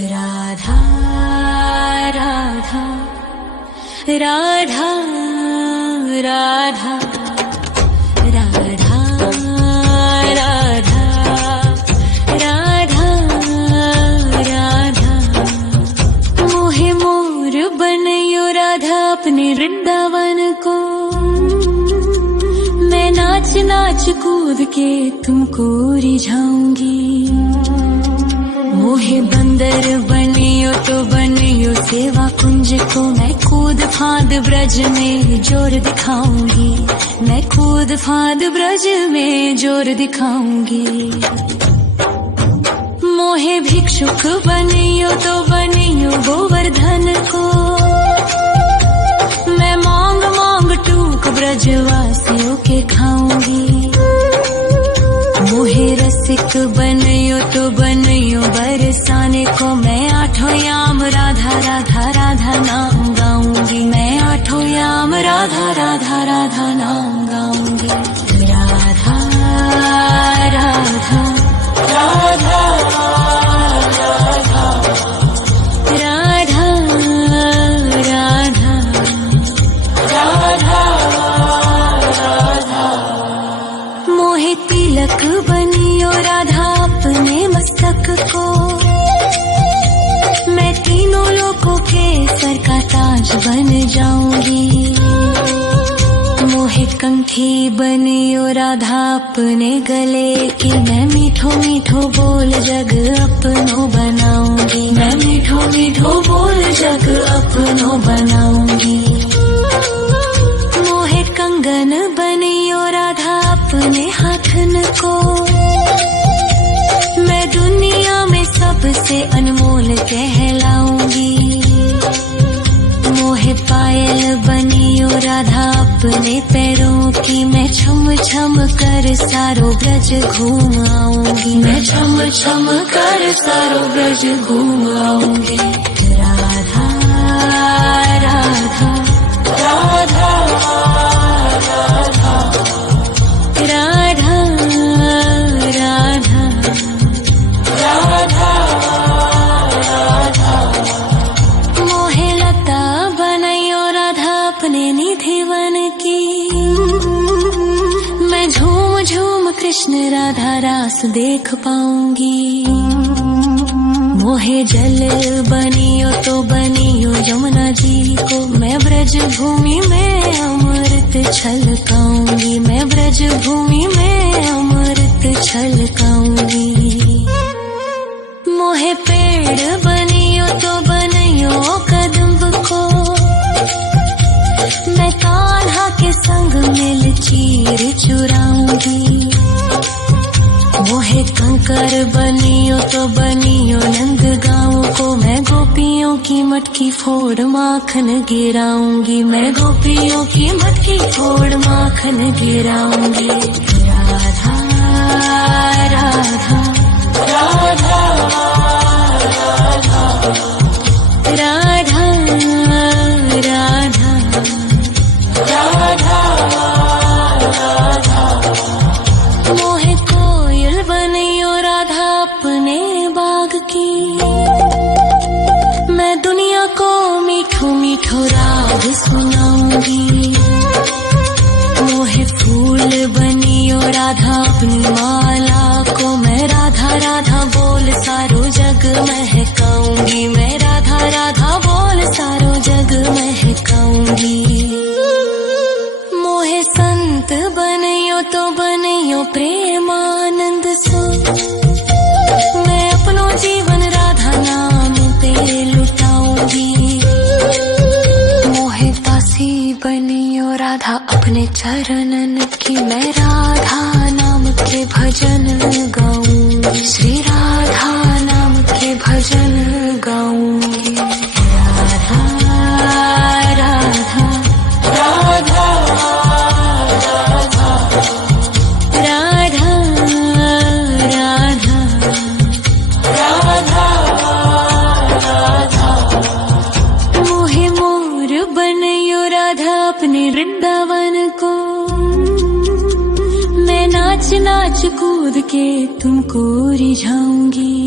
राधा राधा राधा राधा राधा राधा राधा राधा मोहे मोर बनयो राधा अपने वृंदावन को। मैं नाच नाच कूद के तुमको रिझाऊंगी। मोहे बंदर बनियो तो बनियो सेवा कुंज को। मैं कूद फांद ब्रज में जोर दिखाऊंगी। मैं कूद फांद ब्रज में जोर दिखाऊंगी। मोहे भिक्षुक बनियो तो बनियो गोवर्धन को। मैं मांग मांग टूक ब्रजवासियों के खाऊंगी। मोहे रसिक बनयो तो बनयो बरसाने को। मैं आठों याम राधा राधा राधा नाम गाऊंगी। मैं आठों याम राधा राधा राधा नाम गाऊंगी। राधा राधा राधा राधा राधा राधा राधा। मोहे तिलक बनियो राधा अपने मस्तक को। मैं तीनों लोगों के सर का ताज बन जाऊंगी। मोहे कंठी बनियो राधा अपने गले की। मैं मीठो मीठो बोल जग अपनो बनाऊंगी। मैं मीठो मीठो बोल जग अपनो बनाऊंगी। मोहे कंगन बनियो राधा अपने हाथन को। मैं दुनिया में सबसे अनमोल कहलाऊंगी। मोहे पायल बनियो राधा अपने पैरों की। मैं छम छम कर सारो ब्रज घूम आऊंगी। मैं छम छम कर सारो ब्रज घूम आऊंगी। राधा राधा राधा राधा राधा राधा राधा। मोहे लता बनयो राधा अपने निधि वन की। मैं झूम झूम कृष्ण राधा रास देख पाऊंगी। मोहे जल बनियो तो बनियो यमुना जी को। मैं ब्रज भूमि में अमृत छलकाऊंगी। मैं ब्रज भूमि में अमृत छलकाऊंगी। मोहे पेड़ बनियो तो बनियो कदम्ब को। मैं कान्हा के संग मिल चीर चुराऊंगी। मोहे कंकर बनियो तो बनियो नंद गाँव को। मैं गोपियों की मटकी फोड़ माखन गिराऊंगी। मैं गोपियों की मटकी फोड़ माखन गिराऊंगी। राधा राधा राधा राधा राधा राधा राधा। मोहे कोयल बनियो राधा अपने बाग की। मैं दुनिया को मीठो मीठो राग सुनाऊंगी। मोहे फूल बनियो राधा अपनी माला को। मैं राधा राधा बोल सारो जग महकाऊंगी। मैं राधा राधा बोल सारो जग महकाऊंगी। मोहे संत बनियो तो बनियो प्रेमानंद सो। मैं अपनो जीवन राधा नाम पे लुटाऊंगी। मोहे दासी बनियो राधा अपने चरणन की। मैं राधा नाम के भजन गाऊंगी। श्री राधा नाम के भजन गाऊंगी। राधा राधा राधा राधा राधा राधा राधा। मोहे मोर बनयो राधा अपने वृंदावन को। मैं नाच नाच कूद के तुमको रिझाऊंगी।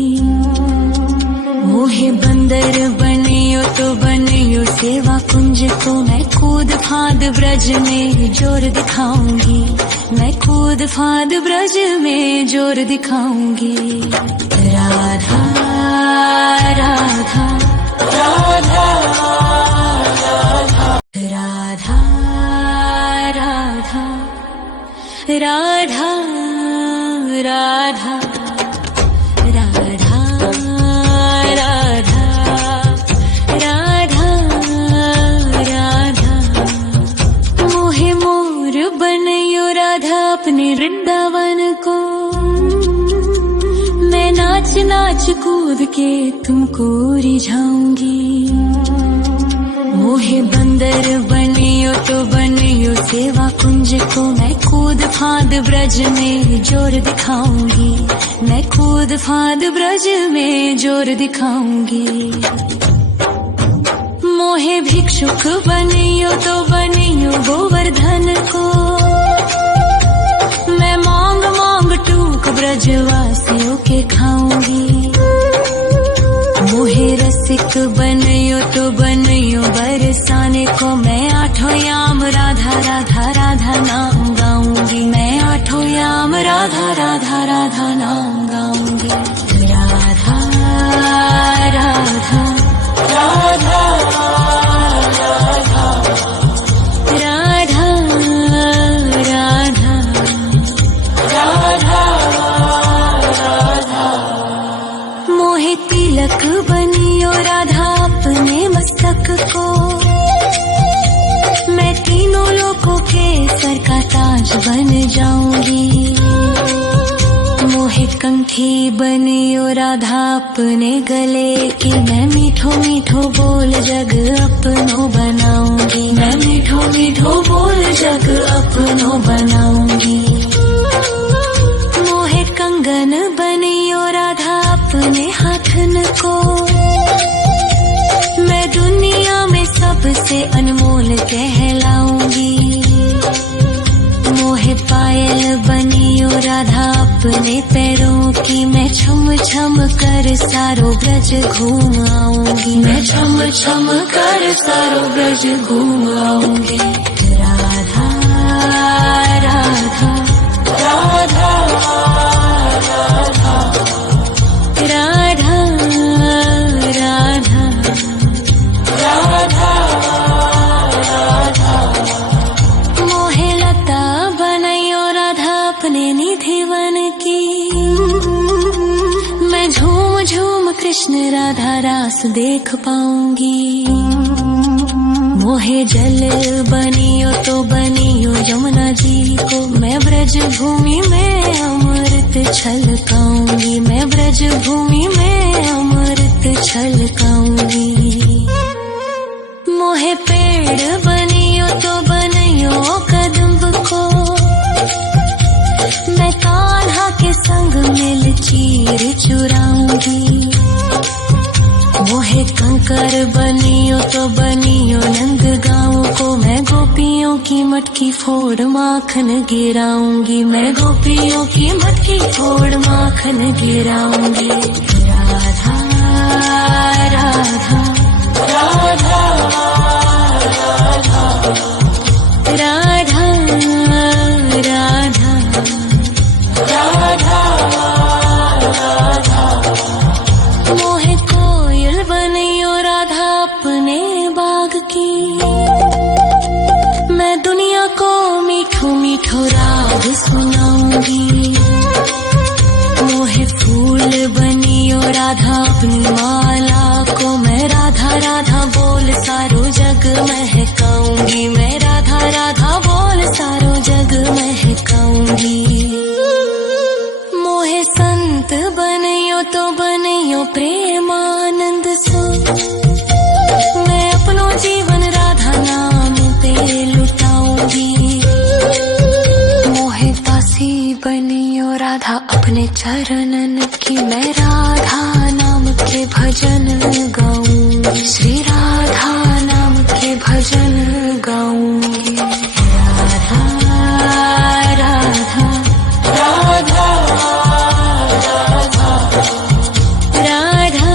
मोहे बंदर बनियो तो बनियो सेवा कुंज को मैं कूद फाद ब्रज में जोर दिखाऊंगी, मैं कूद फाद ब्रज में जोर दिखाऊंगी। राधा राधा राधा राधा राधा राधा राधा राधा राधा राधा राधा मोहे मोर बनयो राधा अपने वृंदावन को, मैं नाच नाच कूद के तुमको रिझाऊंगी। मोहे बंदर बनियो तो बनियो सेवा कुंज को मैं कूद फाद ब्रज में जोर दिखाऊंगी, मैं कूद फाद ब्रज में जोर दिखाऊंगी। मोहे भिक्षुक बनियो तो बनियो गोवर्धन को, मैं मांग मांग टूक ब्रजवासियों के खाऊंगी। मोहे रसिक बनियो तो बनियो बरसाने को, मैं आठों याम राधा राधा राधा नाम गाऊंगी, मैं आठों याम राधा राधा राधा नाम गाऊंगी। राधा राधा राधा राधा राधा राधा राधा मोहे तिलक बनियो राधा अपने मस्तक को, मैं तीनों लोकों के सर का ताज बन जाऊंगी। मोहे कंठी बनियो राधा अपने गले की, मैं मीठो मीठो बोल जग अपनो बनाऊंगी, मैं मीठो मीठो बोल जग अपनो बनाऊंगी। मोहे कंगन बनियो राधा अपने हाथन को, मैं दुनिया में सबसे अनमोल कहलाऊंगी। मोहे पायल बनियो राधा अपने पैरों की, मैं छम छम कर सारो ब्रज घूम आऊंगी, मैं छम छम कर सारो ब्रज घूम आऊंगी। राधा राधा राधा राधा राधा राधा राधा मोहे लता बनयो राधा अपने निधिवन की, मैं झूम झूम कृष्ण राधा रास देख पाऊंगी। मोहे जल बनियो तो बनियो यमुना जी को, मैं ब्रज भूमि में अमृत छलकाऊंगी, मैं ब्रज भूमि में अमृत छलकाऊंगी। मोहे पेड़ बनियो तो बनियो कदम्ब को, मैं कान्हा के संग मिल चीर चुराऊंगी। मोहे कंकर बनियो तो बनियो नंद गाँव को, मैं गोपियों की मटकी फोड़ माखन गिराऊंगी, मैं गोपियों की मटकी फोड़ माखन गिराऊंगी। राधा राधा राधा राधा राधा राधा राधा मोहे कोयल बनियो राधा अपने बाग की, मैं दुनिया को मीठो मीठो राग सुनाऊंगी। मोहे फूल बनियो राधा अपनी माला को, मैं राधा राधा बोल सारो जग महकाऊंगी, मैं राधा राधा बोल सारो जग महकाऊंगी। मोहे संत बनियो तो बनियो प्रेमानंद सो, मैं अपनो जीवन राधा नाम पे लुटाऊंगी। मोहे दासी बनियो राधा अपने चरणन की, मैं राधा नाम के भजन गाऊंगी, श्री राधा नाम के भजन गाऊंगी। राधा राधा राधा राधा राधा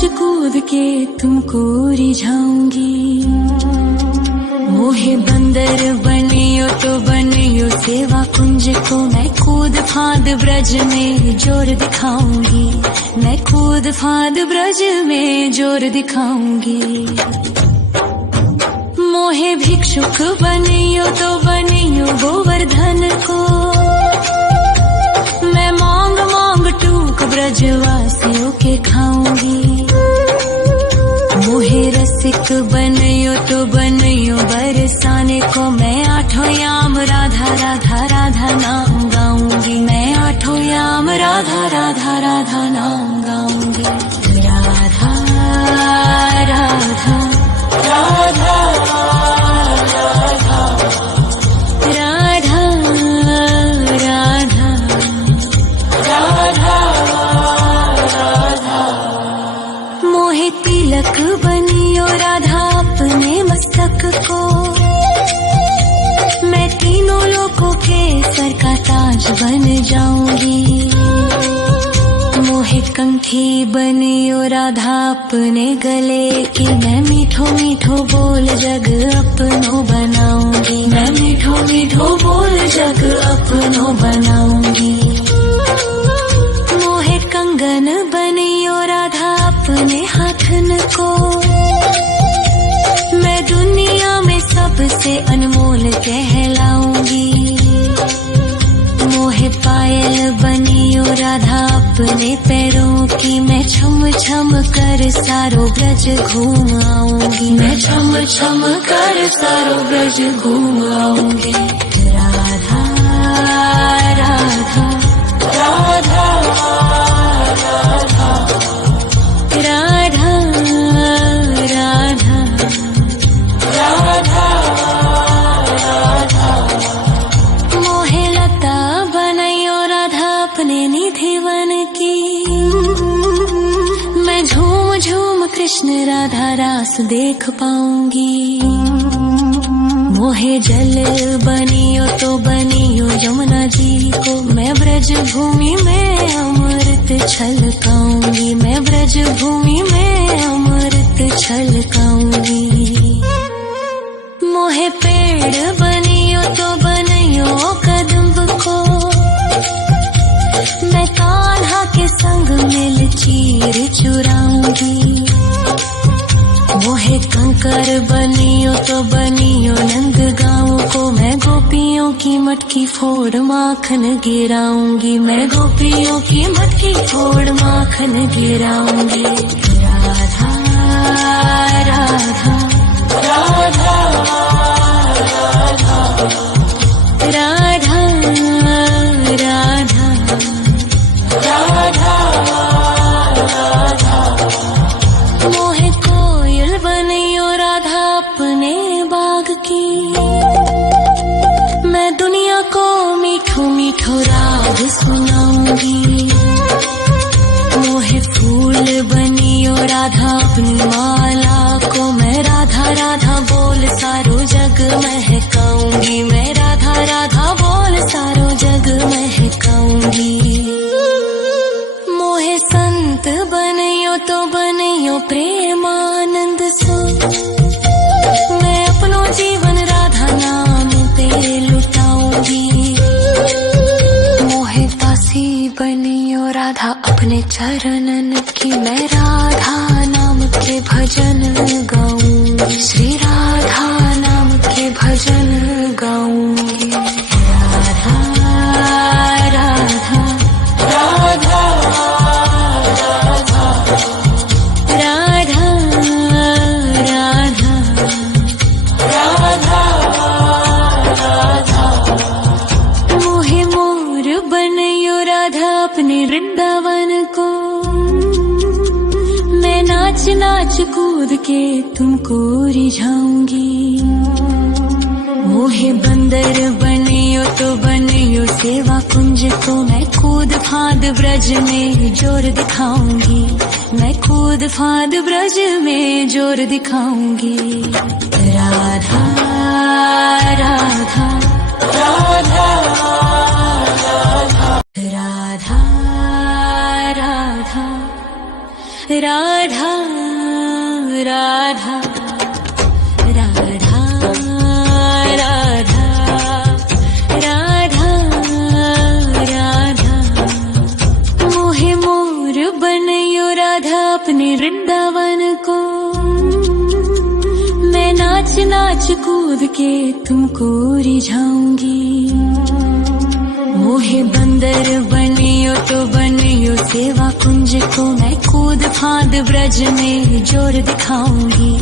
नाच कूद के तुमको रिझाऊंगी। मोहे बंदर बनियो तो बनियो सेवा कुंज को, मैं कूद फांद ब्रज में जोर दिखाऊंगी। मैं कूद फांद ब्रज में जोर दिखाऊंगी। मोहे भिक्षुक बनियो तो बनियो गोवर्धन को, मैं मांग मांग टूक ब्रजवासियों के खाऊंगी। मोहे रसिक बनियो तो बनियो बरसाने को, मैं आठों याम राधा राधा राधा नाम गाऊंगी। मैं आठों याम राधा राधा राधा नाम गाऊंगी। राधा राधा राधा तिलक बनियो राधा अपने मस्तक को, मैं तीनों लोगों के सर का ताज बन जाऊंगी। मोहे कंठी बनियो राधा अपने गले की, मैं मीठो मीठो बोल जग अपनो बनाऊंगी। मैं मीठो मीठो बोल जग अपनो बनाऊंगी। मोहे कंगन बनियो राधा अपने हाथन को, मैं दुनिया में सबसे अनमोल कहलाऊंगी। मोहे पायल बनियो राधा अपने पैरों की, मैं छम छम कर सारो ब्रज घूम आऊंगी। मैं छम छम कर सारो ब्रज घूम आऊंगी। राधा राधा राधा राधा राधा राधा राधा। मोहे लता बनायो राधा अपने निधि वन की, मैं झूम झूम कृष्ण राधा रास देख पाऊंगी। मोहे जल बनियो तो बनियो यमुना जी को, मैं ब्रज भूमि में अमृत छलकाऊंगी। मैं ब्रज भूमि में अमृत छलकाऊंगी। मोहे पेड़ बनियो तो बनियो कदम्ब को, मैं कान्हा के संग मिल चीर चुराऊंगी। मोहे कंकर बनियो तो बनियो नंद गाँव को, मैं गोपियों की मटकी फोड़ माखन गिराऊंगी। मैं गोपियों की मटकी फोड़ माखन गिराऊंगी। राधा राधा राधा राधा राधा राधा राधा। मोहे कोयल बनियो राधा अपने बाग की, मैं दुनिया को मीठो मीठो राग सुनाऊंगी। मोहे फूल बनियो राधा अपनी माला को, मैं राधा राधा बोल सारो जग महकाऊंगी। मैं राधा राधा बोल सारो जग महकाऊंगी। मोहे संत बनियो तो बनियो प्रेमानंद सो, मैं अपनो जीवन राधा नाम पे लुटाऊंगी। मोहे दासी बनियो राधा अपने चरणन की, मैं राधा नाम के भजन गाऊंगी। श्री राधा नाम के भजन गाऊंगी। राधा राधा राधा राधा राधा राधा राधा। मोहे मोर बनियो राधा अपने वृंदावन को, मैं नाच नाच कूद के तुमको रिझाऊंगी। मोहे बंदर बनियो तो बनियो सेवा कुंज को, मैं कूद फांद ब्रज में जोर दिखाऊंगी। मैं कूद फांद ब्रज में जोर दिखाऊंगी। राधा राधा राधा राधा राधा राधा राधा राधा राधा राधा राधा मोहे मोर बनयो राधा अपने वृंदावन को मैं नाच नाच कूद के तुमको रिझाऊंगी मोहे बंदर बनियो तो बनियो सेवा कुंज को मैं कूद फांद ब्रज में जोर दिखाऊंगी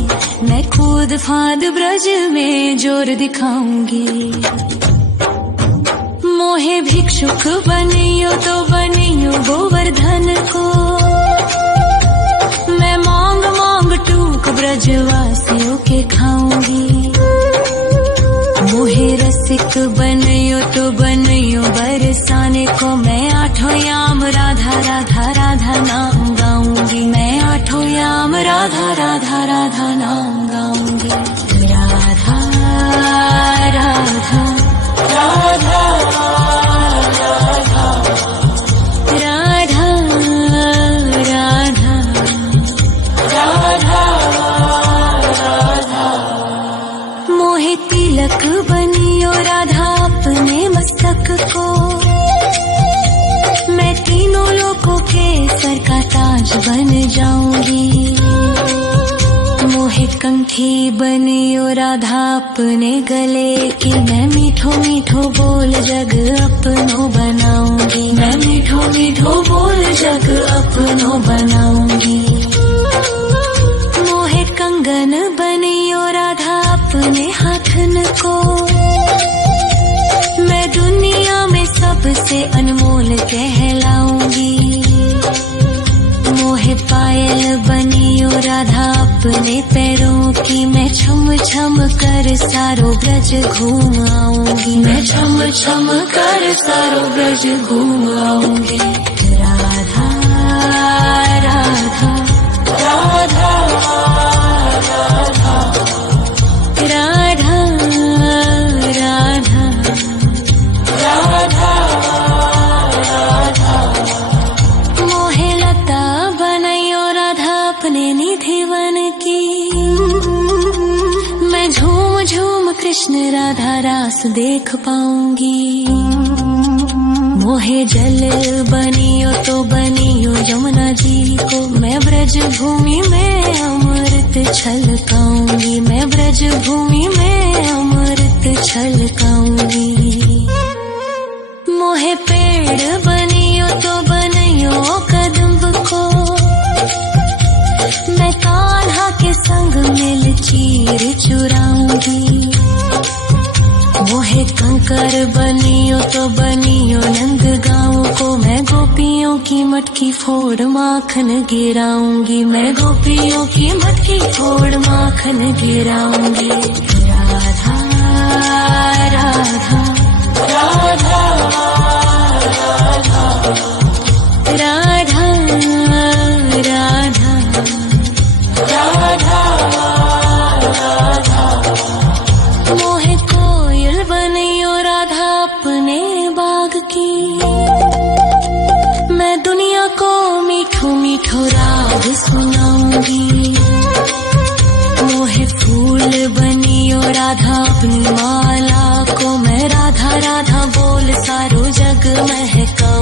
मैं कूद फांद ब्रज में जोर दिखाऊंगी मोहे भिक्षुक बनियो तो बनियो गोवर्धन को मैं मांग मांग टूक ब्रजवासियों के खाऊंगी मोहे रसिक बनयो तो बनयो बरसाने को मैं आठों याम राधा राधा राधा नाम गाऊंगी मैं आठों याम राधा राधा राधा नाम गाऊंगी राधा राधा राधा राधा राधा राधा राधा राधा मोहे तिलक बनियो राधा अपने मस्तक को मैं तीनों लोगों के सर का ताज बन जाऊंगी मोहे कंठी बनियो राधा अपने गले की मैं मीठो मीठो बोल जग अपनो बनाऊंगी मैं मीठो मीठो बोल जग अपनो बनाऊंगी मोहे कंगन बनियो राधा अपने हाथन को मैं दुनिया में सबसे अनमोल कहलाऊंगी मोहे पायल बनियो राधा अपने पैरों की मैं छम छम कर सारो ब्रज घूम आऊंगी मैं छम छम कर सारो ब्रज घूम आऊंगी राधा राधा राधा राधा राधा राधा राधा राधा मोहे लता बनयो राधा अपने निधि वन की मैं झूम झूम कृष्ण राधा रास देख पाऊंगी मोहे जल बनियो तो बनियो यमुना जी को मैं ब्रज भूमि में अमृत छलकाऊंगी मैं ब्रज भूमि में अमृत छलकाऊंगी मोहे पेड़ बनियो तो बनियो कदम्ब को मैं कान्हा के संग मिल चीर चुराऊंगी मोहे कंकर बनियो तो बनियो नंद गाँव को मैं गोपियों की मटकी फोड़ माखन गिराऊंगी मैं गोपियों की मटकी फोड़ माखन गिराऊंगी राधा राधा राधा राधा राधा राधा राधा राधा मोहे कोयल बनियो राधा अपने बाग की मैं दुनिया को मीठो मीठो राग सुनाऊंगी मोहे फूल बनियो राधा अपनी माला को मैं राधा राधा बोल सारो जग महकाऊंगी